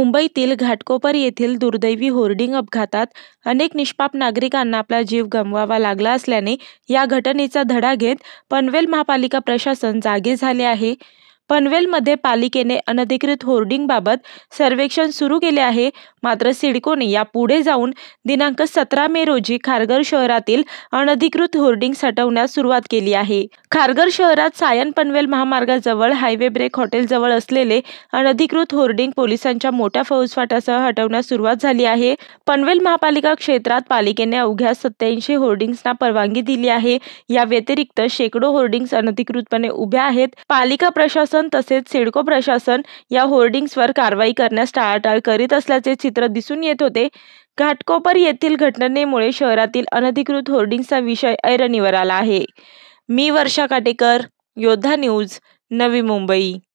मुंबईतील घाटकोपर येथील दुर्दैवी होर्डिंग अपघातात अनेक निष्पाप नागरिकांना आपला जीव गमवावा लागला असल्याने या घटनेचा धडा घेत पनवेल महापालिका प्रशासन जागे झाले आहे. पनवेलमध्ये पालिकेने अनधिकृत होर्डिंगबाबत सर्वेक्षण सुरू केले आहे. मात्र सिडकोने यापुढे जाऊन दिनांक 17 मे रोजी खारघर शहरातील अनधिकृत होर्डिंग्स हटवण्यास सुरुवात केली आहे. खारघर शहरात सायन पनवेल महामार्गाजवळ हायवे ब्रेक हॉटेलजवळ असलेले अनधिकृत होर्डिंग पोलिसांच्या मोठ्या फौजफाटासह हटवण्यास सुरुवात झाली आहे. पनवेल महापालिका क्षेत्रात पालिकेने अवघ्या 87 होर्डिंग्सना परवानगी दिली आहे. या व्यतिरिक्त शेकडो होर्डिंग्स अनधिकृतपणे उभ्या आहेत. पालिका प्रशासन तसेच सिडको प्रशासन या होर्डिंग्सवर कारवाई करण्यास टाळाटाळ करीत असल्याचे चित्र दिसून येत होते. घाटकोपर येथील घटनेमुळे शहरातील अनधिकृत होर्डिंग्सचा विषय ऐरणीवर आला आहे. मी वर्षा काटेकर, योद्धा न्यूज, नवी मुंबई.